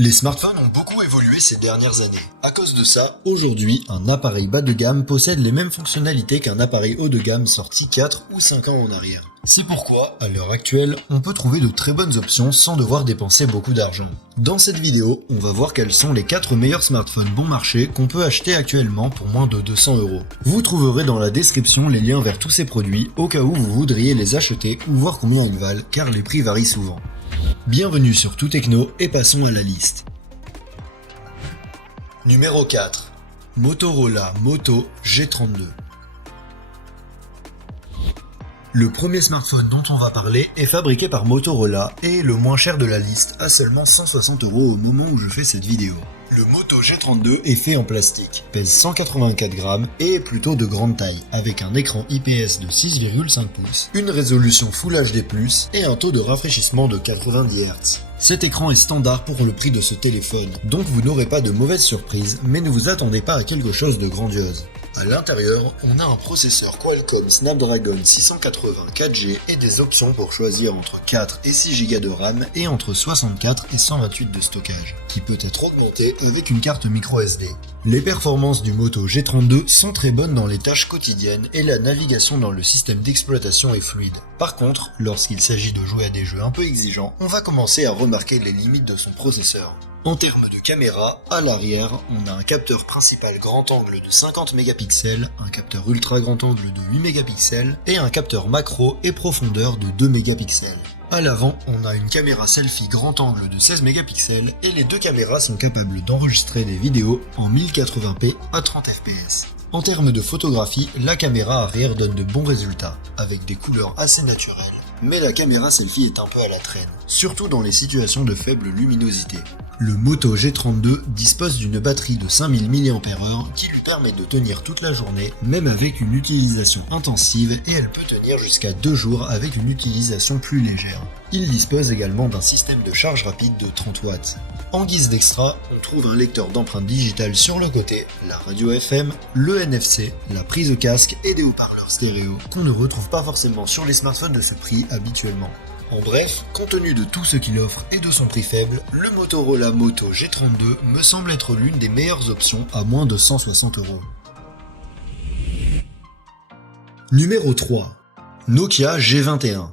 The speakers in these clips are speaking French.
Les smartphones ont beaucoup évolué ces dernières années. À cause de ça, aujourd'hui, un appareil bas de gamme possède les mêmes fonctionnalités qu'un appareil haut de gamme sorti 4 ou 5 ans en arrière. C'est pourquoi, à l'heure actuelle, on peut trouver de très bonnes options sans devoir dépenser beaucoup d'argent. Dans cette vidéo, on va voir quels sont les 4 meilleurs smartphones bon marché qu'on peut acheter actuellement pour moins de 200€. Vous trouverez dans la description les liens vers tous ces produits au cas où vous voudriez les acheter ou voir combien ils valent car les prix varient souvent. Bienvenue sur Tout Techno et passons à la liste. Numéro 4. Motorola Moto G32. Le premier smartphone dont on va parler est fabriqué par Motorola et est le moins cher de la liste, à seulement 160€ au moment où je fais cette vidéo. Le Moto G32 est fait en plastique, pèse 184 grammes et est plutôt de grande taille, avec un écran IPS de 6,5 pouces, une résolution Full HD+, et un taux de rafraîchissement de 90 Hz. Cet écran est standard pour le prix de ce téléphone, donc vous n'aurez pas de mauvaises surprises, mais ne vous attendez pas à quelque chose de grandiose. À l'intérieur, on a un processeur Qualcomm Snapdragon 680 4G et des options pour choisir entre 4 et 6Go de RAM et entre 64 et 128 de stockage, qui peut être augmenté avec une carte microSD. Les performances du Moto G32 sont très bonnes dans les tâches quotidiennes et la navigation dans le système d'exploitation est fluide. Par contre, lorsqu'il s'agit de jouer à des jeux un peu exigeants, on va commencer à remarquer les limites de son processeur. En termes de caméra, à l'arrière, on a un capteur principal grand angle de 50 mégapixels, un capteur ultra grand angle de 8 mégapixels et un capteur macro et profondeur de 2 mégapixels. À l'avant, on a une caméra selfie grand angle de 16 mégapixels et les deux caméras sont capables d'enregistrer des vidéos en 1080p à 30 fps. En termes de photographie, la caméra arrière donne de bons résultats, avec des couleurs assez naturelles, mais la caméra selfie est un peu à la traîne, surtout dans les situations de faible luminosité. Le Moto G32 dispose d'une batterie de 5000 mAh qui lui permet de tenir toute la journée, même avec une utilisation intensive, et elle peut tenir jusqu'à 2 jours avec une utilisation plus légère. Il dispose également d'un système de charge rapide de 30 watts. En guise d'extra, on trouve un lecteur d'empreintes digitales sur le côté, la radio FM, le NFC, la prise au casque et des haut-parleurs stéréo qu'on ne retrouve pas forcément sur les smartphones de ce prix habituellement. En bref, compte tenu de tout ce qu'il offre et de son prix faible, le Motorola Moto G32 me semble être l'une des meilleures options à moins de 160€. Numéro 3. Nokia G21.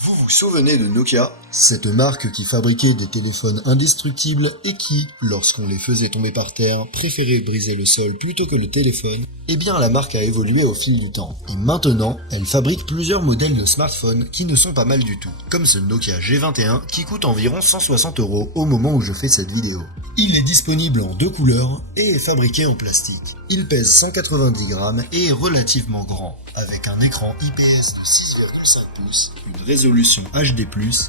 Vous vous souvenez de Nokia, cette marque qui fabriquait des téléphones indestructibles et qui, lorsqu'on les faisait tomber par terre, préférait briser le sol plutôt que le téléphone? Eh bien la marque a évolué au fil du temps, et maintenant, elle fabrique plusieurs modèles de smartphones qui ne sont pas mal du tout, comme ce Nokia G21 qui coûte environ 160€ au moment où je fais cette vidéo. Il est disponible en 2 couleurs et est fabriqué en plastique. Il pèse 190 grammes et est relativement grand, avec un écran IPS de 6,5 pouces, une résolution HD+,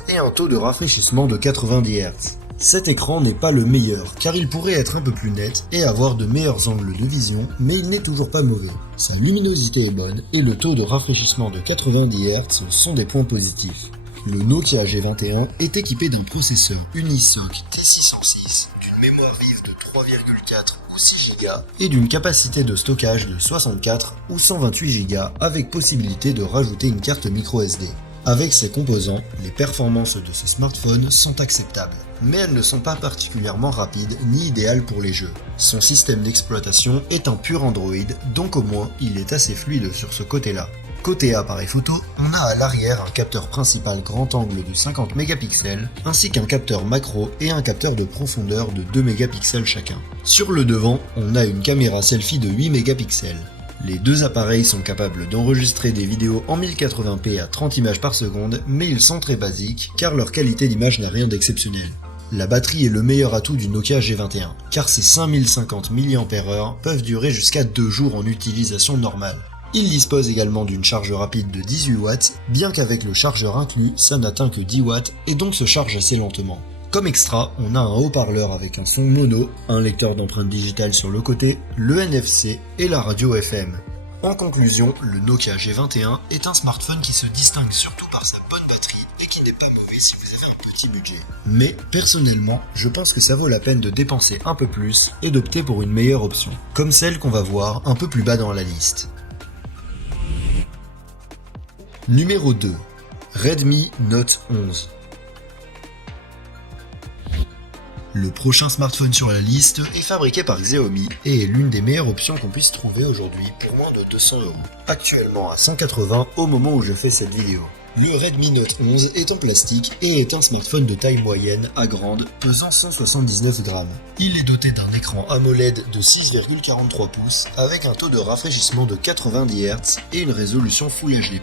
et un taux de rafraîchissement de 90 Hz. Cet écran n'est pas le meilleur, car il pourrait être un peu plus net et avoir de meilleurs angles de vision, mais il n'est toujours pas mauvais. Sa luminosité est bonne et le taux de rafraîchissement de 90 Hz sont des points positifs. Le Nokia G21 est équipé d'un processeur Unisoc T606, d'une mémoire vive de 3,4 ou 6Go et d'une capacité de stockage de 64 ou 128Go avec possibilité de rajouter une carte microSD. Avec ces composants, les performances de ce smartphone sont acceptables, mais elles ne sont pas particulièrement rapides ni idéales pour les jeux. Son système d'exploitation est un pur Android, donc au moins il est assez fluide sur ce côté-là. Côté appareil photo, on a à l'arrière un capteur principal grand angle de 50 mégapixels, ainsi qu'un capteur macro et un capteur de profondeur de 2 mégapixels chacun. Sur le devant, on a une caméra selfie de 8 mégapixels. Les deux appareils sont capables d'enregistrer des vidéos en 1080p à 30 images par seconde, mais ils sont très basiques car leur qualité d'image n'a rien d'exceptionnel. La batterie est le meilleur atout du Nokia G21, car ses 5050 mAh peuvent durer jusqu'à 2 jours en utilisation normale. Il dispose également d'une charge rapide de 18 watts, bien qu'avec le chargeur inclus, ça n'atteint que 10 watts et donc se charge assez lentement. Comme extra, on a un haut-parleur avec un son mono, un lecteur d'empreintes digitales sur le côté, le NFC et la radio FM. En conclusion, le Nokia G21 est un smartphone qui se distingue surtout par sa bonne batterie et qui n'est pas mauvais si vous avez un petit budget. Mais personnellement, je pense que ça vaut la peine de dépenser un peu plus et d'opter pour une meilleure option, comme celle qu'on va voir un peu plus bas dans la liste. Numéro 2. Redmi Note 11. Le prochain smartphone sur la liste est fabriqué par Xiaomi et est l'une des meilleures options qu'on puisse trouver aujourd'hui pour moins de 200 €. Actuellement à 180 au moment où je fais cette vidéo. Le Redmi Note 11 est en plastique et est un smartphone de taille moyenne à grande, pesant 179 grammes. Il est doté d'un écran AMOLED de 6,43 pouces avec un taux de rafraîchissement de 90 Hz et une résolution Full HD+.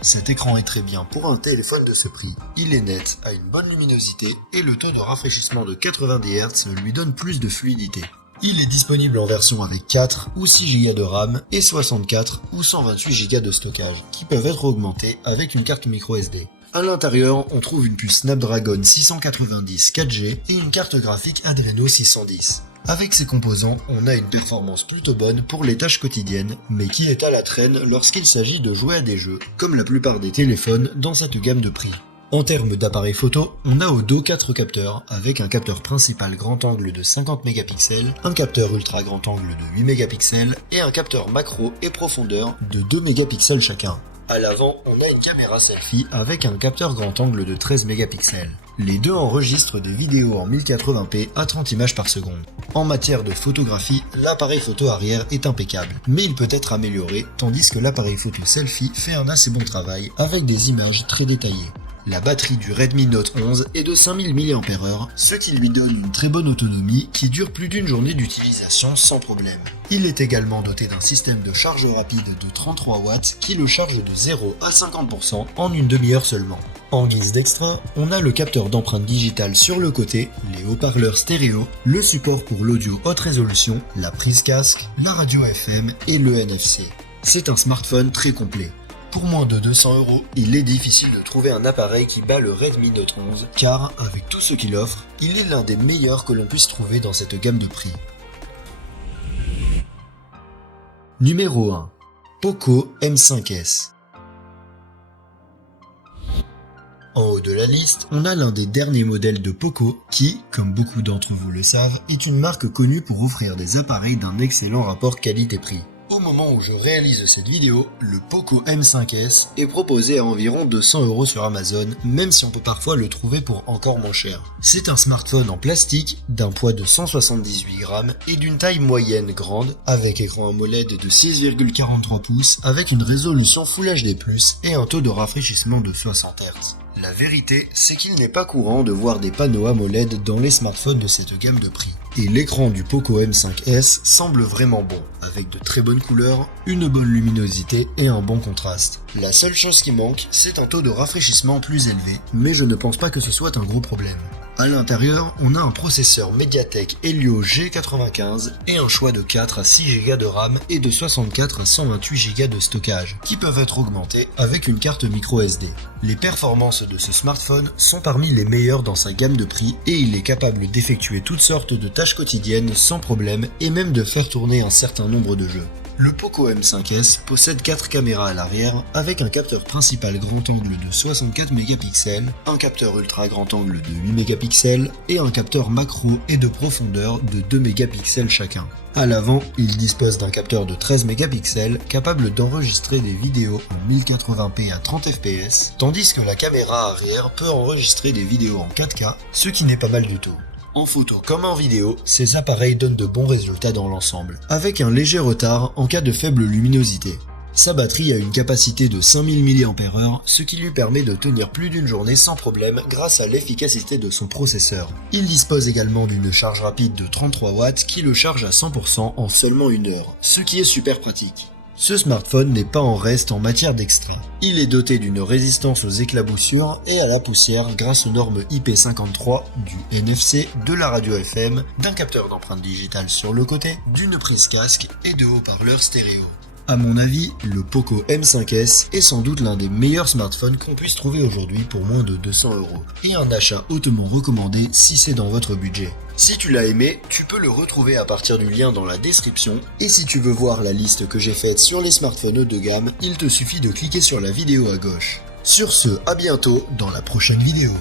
Cet écran est très bien pour un téléphone de ce prix. Il est net, a une bonne luminosité et le taux de rafraîchissement de 90 Hz lui donne plus de fluidité. Il est disponible en version avec 4 ou 6 Go de RAM et 64 ou 128 Go de stockage, qui peuvent être augmentés avec une carte microSD. À l'intérieur, on trouve une puce Snapdragon 690 4G et une carte graphique Adreno 610. Avec ces composants, on a une performance plutôt bonne pour les tâches quotidiennes, mais qui est à la traîne lorsqu'il s'agit de jouer à des jeux, comme la plupart des téléphones dans cette gamme de prix. En termes d'appareil photo, on a au dos 4 capteurs, avec un capteur principal grand angle de 50 mégapixels, un capteur ultra grand angle de 8 mégapixels et un capteur macro et profondeur de 2 mégapixels chacun. À l'avant, on a une caméra selfie avec un capteur grand angle de 13 mégapixels. Les deux enregistrent des vidéos en 1080p à 30 images par seconde. En matière de photographie, l'appareil photo arrière est impeccable, mais il peut être amélioré, tandis que l'appareil photo selfie fait un assez bon travail avec des images très détaillées. La batterie du Redmi Note 11 est de 5000 mAh, ce qui lui donne une très bonne autonomie qui dure plus d'une journée d'utilisation sans problème. Il est également doté d'un système de charge rapide de 33 watts qui le charge de 0 à 50% en une demi-heure seulement. En guise d'extra, on a le capteur d'empreinte digitale sur le côté, les haut-parleurs stéréo, le support pour l'audio haute résolution, la prise casque, la radio FM et le NFC. C'est un smartphone très complet. Pour moins de 200 €, il est difficile de trouver un appareil qui bat le Redmi Note 11, car, avec tout ce qu'il offre, il est l'un des meilleurs que l'on puisse trouver dans cette gamme de prix. Numéro 1. Poco M5s. En haut de la liste, on a l'un des derniers modèles de Poco qui, comme beaucoup d'entre vous le savent, est une marque connue pour offrir des appareils d'un excellent rapport qualité-prix. Au moment où je réalise cette vidéo, le Poco M5s est proposé à environ 200 € sur Amazon, même si on peut parfois le trouver pour encore moins cher. C'est un smartphone en plastique, d'un poids de 178 grammes et d'une taille moyenne grande, avec écran AMOLED de 6,43 pouces, avec une résolution Full HD+, et un taux de rafraîchissement de 60 Hz. La vérité, c'est qu'il n'est pas courant de voir des panneaux AMOLED dans les smartphones de cette gamme de prix. Et l'écran du Poco M5s semble vraiment bon, avec de très bonnes couleurs, une bonne luminosité et un bon contraste. La seule chose qui manque, c'est un taux de rafraîchissement plus élevé, mais je ne pense pas que ce soit un gros problème. À l'intérieur, on a un processeur Mediatek Helio G95 et un choix de 4 à 6 Go de RAM et de 64 à 128 Go de stockage, qui peuvent être augmentés avec une carte microSD. Les performances de ce smartphone sont parmi les meilleures dans sa gamme de prix et il est capable d'effectuer toutes sortes de tâches quotidiennes sans problème et même de faire tourner un certain nombre de jeux. Le Poco M5s possède 4 caméras à l'arrière avec un capteur principal grand angle de 64 mégapixels, un capteur ultra grand angle de 8 mégapixels et un capteur macro et de profondeur de 2 mégapixels chacun. À l'avant, il dispose d'un capteur de 13 mégapixels capable d'enregistrer des vidéos en 1080p à 30 fps, tandis que la caméra arrière peut enregistrer des vidéos en 4K, ce qui n'est pas mal du tout. En photo comme en vidéo, ces appareils donnent de bons résultats dans l'ensemble, avec un léger retard en cas de faible luminosité. Sa batterie a une capacité de 5000 mAh, ce qui lui permet de tenir plus d'une journée sans problème grâce à l'efficacité de son processeur. Il dispose également d'une charge rapide de 33 watts qui le charge à 100% en seulement une heure, ce qui est super pratique. Ce smartphone n'est pas en reste en matière d'extra. Il est doté d'une résistance aux éclaboussures et à la poussière grâce aux normes IP53, du NFC, de la radio FM, d'un capteur d'empreinte digitale sur le côté, d'une prise casque et de haut-parleurs stéréo. À mon avis, le Poco M5s est sans doute l'un des meilleurs smartphones qu'on puisse trouver aujourd'hui pour moins de 200 € et un achat hautement recommandé si c'est dans votre budget. Si tu l'as aimé, tu peux le retrouver à partir du lien dans la description et si tu veux voir la liste que j'ai faite sur les smartphones haut de gamme, il te suffit de cliquer sur la vidéo à gauche. Sur ce, à bientôt dans la prochaine vidéo.